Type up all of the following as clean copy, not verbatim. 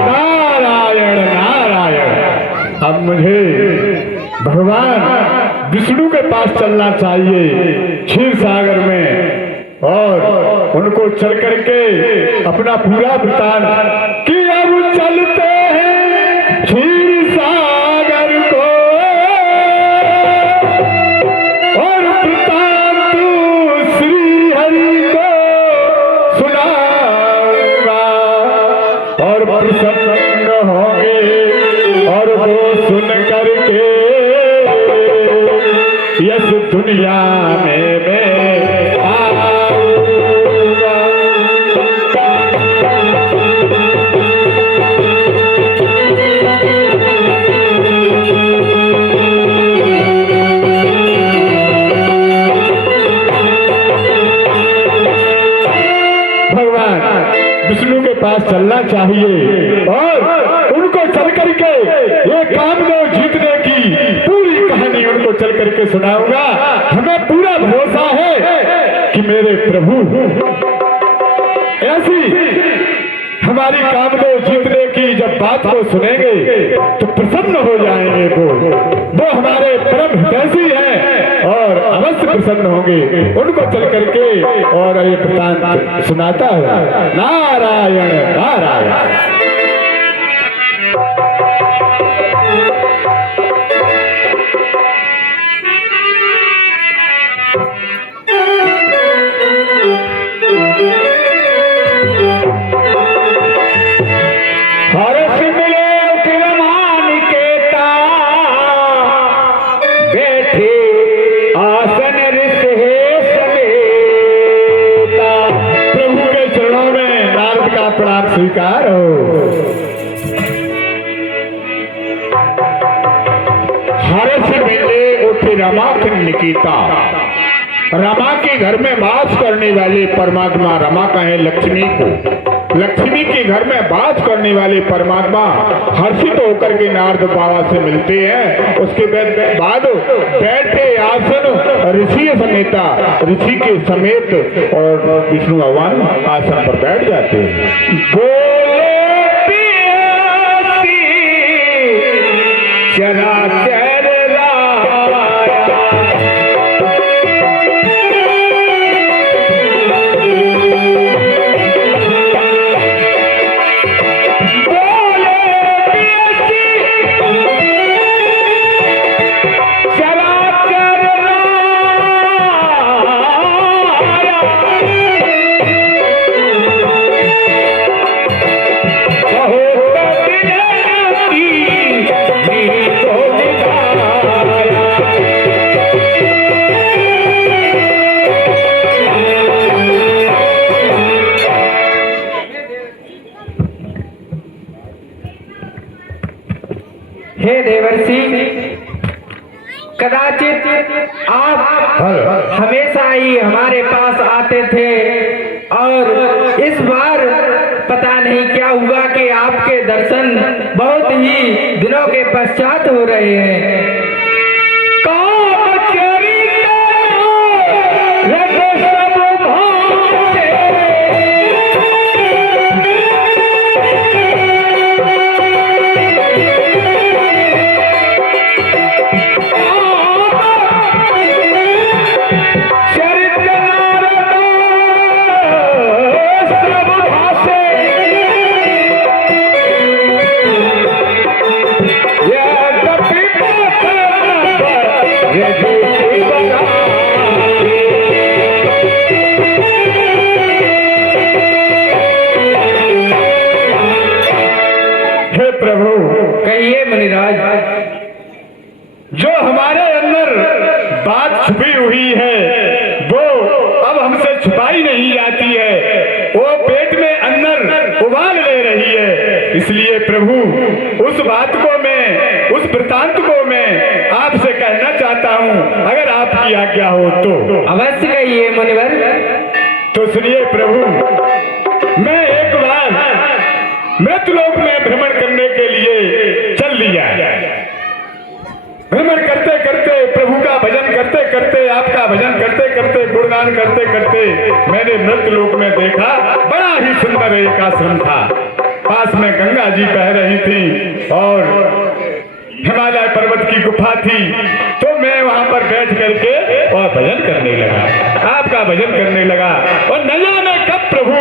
नारायण नारायण। अब मुझे भगवान विष्णु के पास चलना चाहिए क्षीर सागर में, और उनको चल करके अपना पूरा वृतांत कि अब चलते हैं क्षीर सागर को, और वृतांत श्री हरि को सुनाऊंगा, और प्रसन्न होंगे और वो सुन करके इस दुनिया में मैं आऊंगा। भगवान विष्णु के पास चलना चाहिए और उनको चल करके ये कामदेव जीतने की पूरी कहानी उनको चल करके सुनाऊंगा। हमें पूरा भरोसा है कि मेरे प्रभु ऐसी हमारी कामदेव जीतने की जब बात को सुनेंगे तो प्रसन्न हो जाएंगे। वो हमारे परम हितैषी हैं और अवश्य प्रसन्न होंगे। उनको चल करके और ये वृतांत सुनाता है। नारायण नारायण। स्वीकार हो। हर्ष मिले उठे रमा की निकिता, रमा के घर में वास करने वाले परमात्मा रमा कहे लक्ष्मी को, लक्ष्मी के घर में वास करने वाले परमात्मा हर्षित होकर के नारद बाबा से मिलते हैं। उसके बाद बैठे आसन ऋषि समेता, ऋषि के समेत, और विष्णु भगवान आसन पर बैठ जाते हैं। बोले पियासी चराचर हे देवर्षि, कदाचित आप हमेशा ही हमारे पास आते थे और इस बार पता नहीं क्या हुआ कि आपके दर्शन बहुत ही दिनों के पश्चात हो रहे हैं। कहिए मुनिराज। जो हमारे अंदर बात छुपी हुई है वो अब हमसे छुपाई नहीं जाती है, वो पेट में अंदर उबाल ले रही है। इसलिए प्रभु उस बात को मैं, उस वृतांत को मैं आपसे कहना चाहता हूँ, अगर आपकी आज्ञा हो तो। अवश्य कहिए मुनिवर। तो सुनिए प्रभु, मैं एक बार मृतलोक में भ्रमण करने के लिए चल लिया। भ्रमण करते करते, प्रभु का भजन करते करते, आपका भजन करते करते, गुणगान करते करते मैंने मृतलोक में देखा बड़ा ही सुंदर पर एक आश्रम था, पास में गंगा जी बह रही थी और हिमालय पर्वत की गुफा थी। तो मैं वहां पर बैठ करके और भजन करने लगा, आपका भजन करने लगा। और न जाने कब प्रभु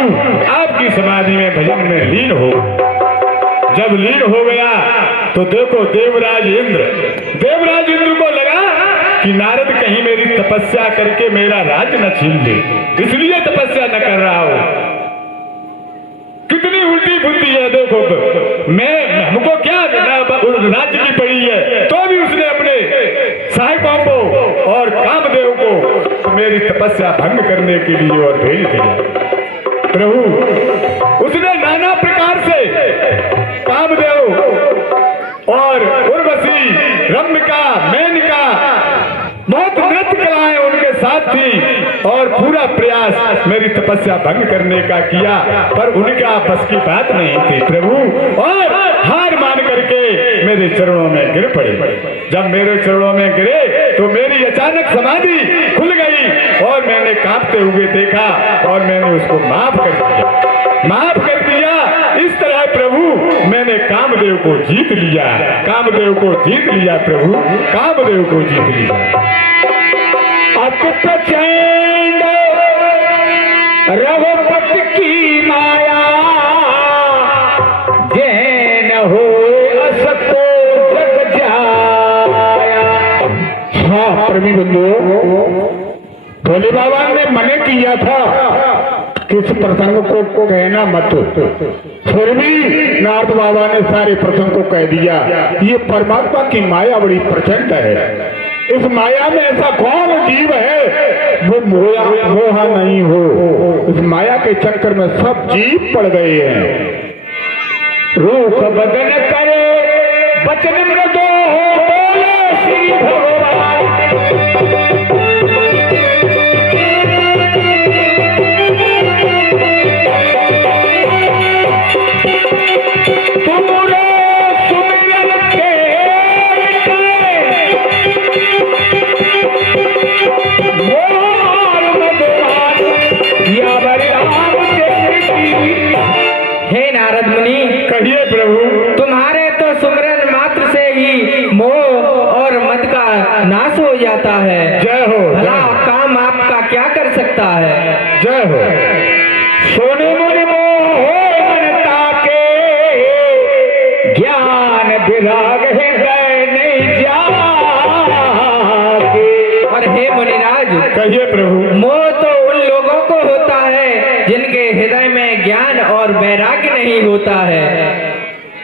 आपकी समाधि में भजन में लीन हो। जब लीन हो गया तो देखो देवराज इंद्र को लगा कि नारद कहीं मेरी तपस्या करके मेरा राज्य न छीन ले, इसलिए तपस्या न कर रहा हो। कितनी उल्टी बुद्धि है देखो, मैं हमको क्या राज्य की पड़ी है, तो भी उसने अपने सहायकों को और कामदेव को मेरी तपस्या भंग करने के लिए और भेज दिया। प्रभु उसने नाना प्रकार से कामदेव और उर्वशी, रम्यका, मेनका, बहुत नृत्य कलाएं उनके साथ थी और पूरा प्रयास मेरी तपस्या भंग करने का किया, पर उनका बस की बात नहीं थी प्रभु। और हार मान करके मेरे चरणों में गिर पड़े। जब मेरे चरणों में गिरे तो मेरी अचानक समाधि खुल गई और मैंने कांपते हुए देखा और मैंने उसको माफ कर दिया। इस तरह प्रभु मैंने कामदेव को जीत लिया, प्रभु कामदेव को जीत लिया। अतुत चैंड रघुपति की माया, जैन हो असको जग जाया। हाँ प्रवीण बंधु, भोले बाबा ने मना किया था किस प्रसंग को कहना मत, फिर भी नारद बाबा ने सारे प्रसंग को कह दिया। ये परमात्मा की माया बड़ी प्रचंड है। इस माया में ऐसा कौन जीव है वो मोहा नहीं हो। इस माया के चक्कर में सब जीव पड़ गए हैं। रूप बदन करे बचन मृदो हो, बोले श्री भगवान। हे नारद मुनि, कहिए प्रभु। तुम्हारे तो सुमरन मात्र से ही मोह और मद का नाश हो जाता है। जय हो। भला काम आपका क्या कर सकता है? जय हो। सोने मुनि मोह मनता के, ज्ञान विराग हृदय नहीं जागे। और हे मुनिराज, कहिए प्रभु। मोह तो उन लोगों को होता है जिनके हृदय में ज्ञान और वैराग्य नहीं होता है।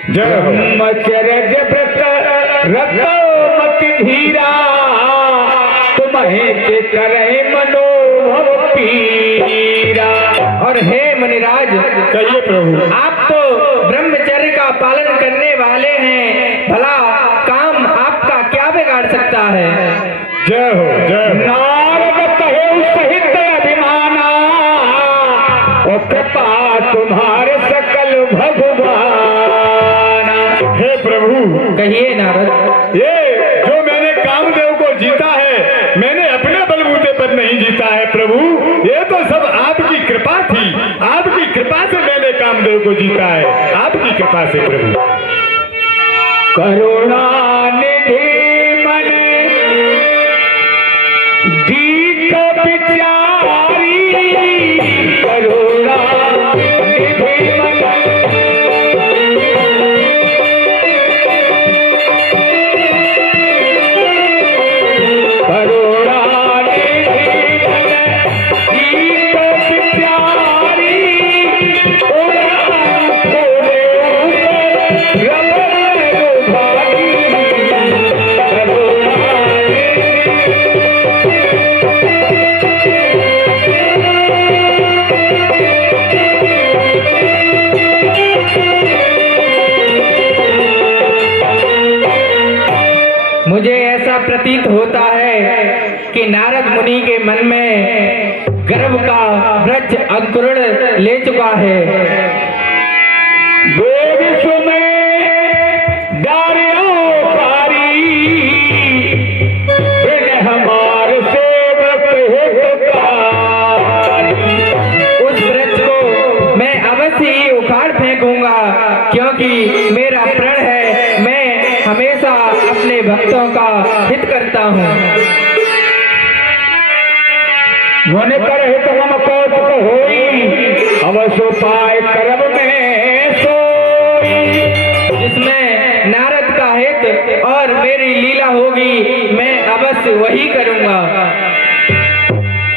जय हो। ब्रह्मचर्य व्रत रतो मति धीरा, तुम्हें के करे मनोभव पीरा। और हे मुनिराज, कहिए प्रभु। आप तो ब्रह्मचर्य का पालन करने वाले हैं, भला काम आपका क्या बिगाड़ सकता है? जय हो। जय हो। नारद कहे सहित अभिमाना, और कृपा तुम्हारे सकल भगवान। हे प्रभु। कहिए नारद। ये जो मैंने कामदेव को जीता है, मैंने अपने बलबूते पर नहीं जीता है प्रभु। ये तो सब आपकी कृपा थी, आपकी कृपा से मैंने कामदेव को जीता है, आपकी कृपा से प्रभु। करुणा निधि मन दीक विचारी, करुणा निधि मन मुझे ऐसा प्रतीत होता है कि नारद मुनि के मन में गर्व का वृक्ष अंकुरण ले चुका है। उस वृक्ष को मैं अवश्य अवश्य ही उखाड़ फेंकूंगा, क्योंकि मेरा प्रण है मैं हमेशा अपने भक्तों का हित करता हूँ। मन कर हित हम कौतुक होई, अवश्य पाए करब में सोई। जिसमें नारद का हित और मेरी लीला होगी, मैं अवश्य वही करूंगा।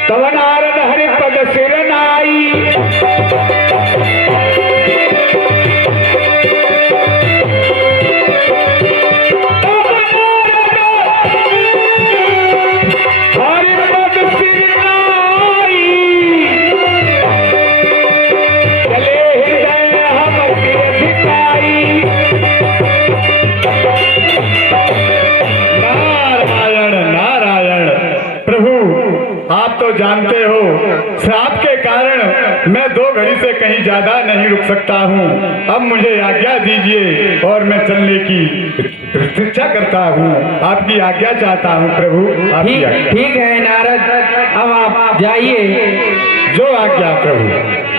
तब नारद हरि पद सिर नाई, हरि पद सिर नाई, चले हृदय हम सिरझुकाई। नारायण नारायण। प्रभु आप तो जानते हो श्राप के कारण मैं 2 घड़ी से कहीं ज्यादा नहीं रुक सकता हूँ। अब मुझे आज्ञा दीजिए और मैं चलने की प्रतीक्षा करता हूँ। आपकी आज्ञा चाहता हूँ प्रभु, आपकी आज्ञा। ठीक है नारद, अब आप जाइए। जो आज्ञा प्रभु।